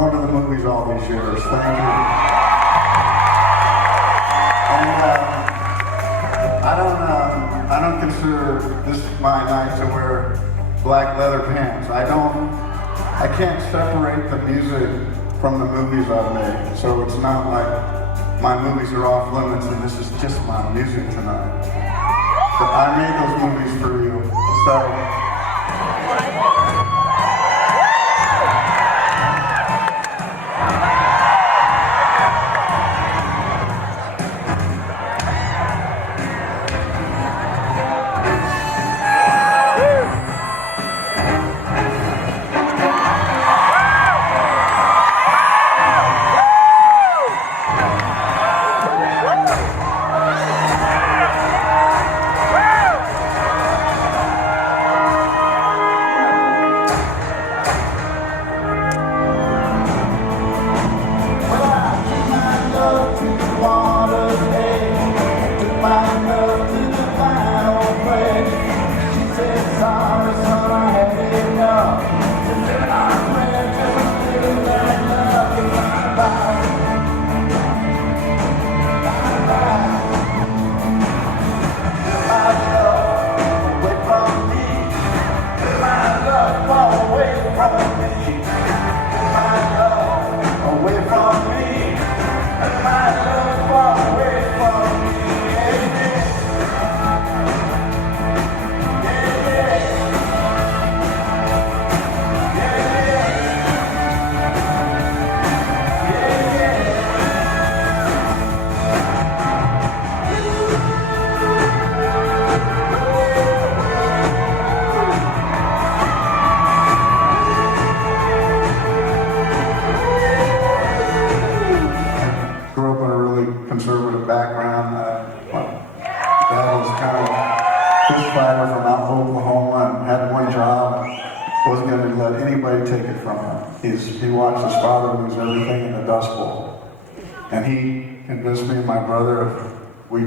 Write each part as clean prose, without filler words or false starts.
going to the movies all these years. Thank you. And I don't consider this my night to wear black leather pants. I can't separate the music from the movies I've made. So it's not like my movies are off limits and this is just my music tonight. But I made those movies for you. So. Conservative background. Dad was kind of a fish fighter from out Oklahoma and had one job and wasn't going to let anybody take it from him. He watched his father lose everything in the Dust Bowl. And he convinced me and my brother if we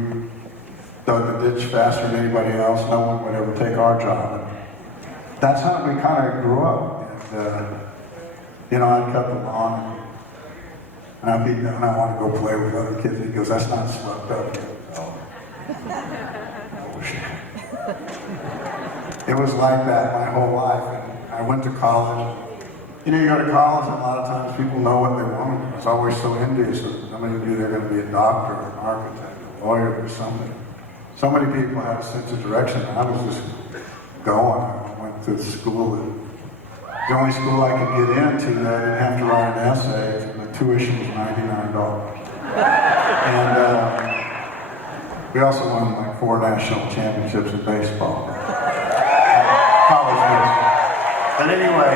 dug the ditch faster than anybody else, no one would ever take our job. And that's how we kind of grew up. And, I'd cut the lawn. And I'd be done, I want to go play with other kids. He goes, that's not swept up yet. Oh. Oh, shit. It was like that my whole life. And I went to college. You go to college and a lot of times people know what they want. It's always so envious of somebody who knew they're going to be a doctor or an architect, a lawyer or something. So many people have a sense of direction. I was just going. I went to school. The only school I could get into, I didn't have to write an essay. Tuition was $99. And we also won like 4 national championships in baseball. College baseball. But anyway,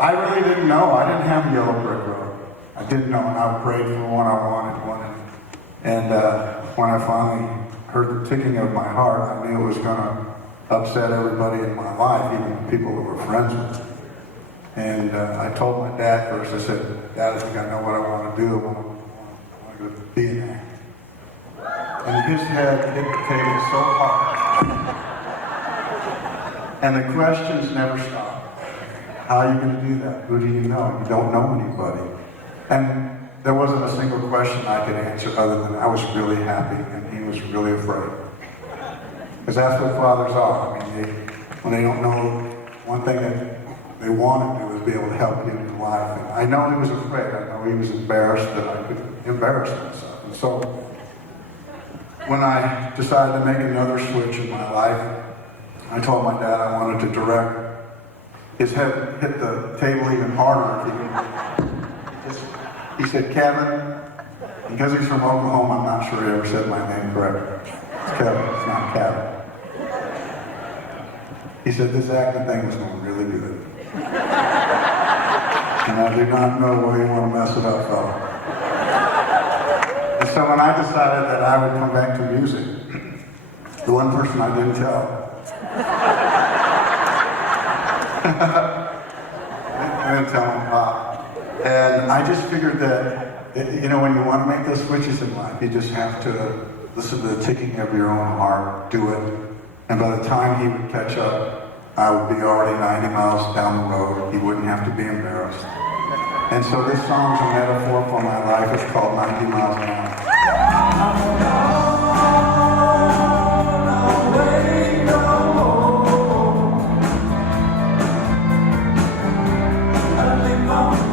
I really didn't know. I didn't have a yellow brick road. I didn't know, and I prayed for one I wanted one. And when I finally heard the ticking of my heart, I knew it was going to upset everybody in my life, even the people that were friends with me. And I told my dad first, I said, Dad, I think I know what I want to do. I want to be an actor. And his head hit the table so hard. And the questions never stopped. How are you going to do that? Who do you know? You don't know anybody. And there wasn't a single question I could answer other than I was really happy and he was really afraid. Because that's what fathers are. I mean, when they don't know, one thing that they want to do is be able to help you in life. And I know he was afraid. I know he was embarrassed that I could embarrass myself. And so when I decided to make another switch in my life, I told my dad I wanted to direct. His head hit the table even harder. He said, Kevin, because he's from Oklahoma, I'm not sure he ever said my name correctly. It's Kevin, it's not Kevin. He said, this acting thing was going really good. And I do not know why you want to mess it up, fella. And so when I decided that I would come back to music, the one person I didn't tell, I didn't tell him Pop. And I just figured that, when you want to make those switches in life, you just have to listen to the ticking of your own heart, do it. And by the time he would catch up, I would be already 90 miles down the road. He wouldn't have to be embarrassed. And so this song's a metaphor for my life. It's called 90 Miles an Hour. Early morning.